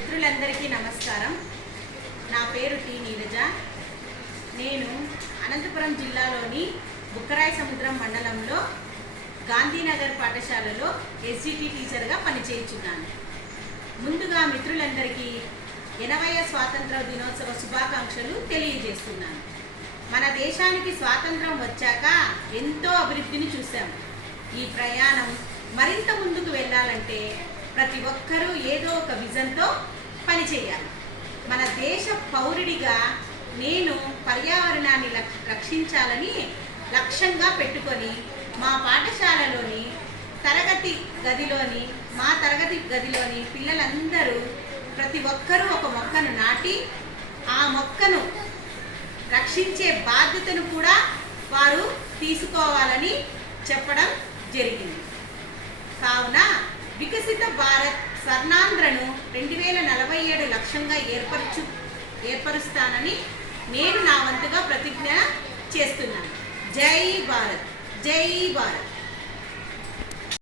మిత్రులందరికీ నమస్కారం. నా పేరు టి నీరజ. నేను అనంతపురం జిల్లాలోని బుక్కరాయ సముద్రం మండలంలో గాంధీనగర్ పాఠశాలలో ఎస్జిటి టీచర్గా పనిచేయుచున్నాను. ముందుగా మిత్రులందరికీ 80వ స్వాతంత్ర దినోత్సవ శుభాకాంక్షలు తెలియజేస్తున్నాను. మన దేశానికి స్వాతంత్రం వచ్చాక ఎంతో అభివృద్ధిని చూసాము. ఈ ప్రయాణం మరింత ముందుకు వెళ్ళాలంటే ప్రతి ఒక్కరూ ఏదో ఒక విజన్తో పనిచేయాలి. మన దేశ పౌరుడిగా నేను పర్యావరణాన్ని రక్షించాలని లక్ష్యంగా పెట్టుకొని మా పాఠశాలలోని తరగతి గదిలోని పిల్లలందరూ ప్రతి ఒక్కరూ ఒక మొక్కను నాటి ఆ మొక్కను రక్షించే బాధ్యతను కూడా వారు తీసుకోవాలని చెప్పడం జరిగింది. కావున వికసిత భారత్ స్వర్ణాంధ్రను 2047 లక్ష్యంగా ఏర్పరుస్తానని నేను నా వంతుగా ప్రతిజ్ఞ చేస్తున్నాను. జై భారత్, జై భారత్.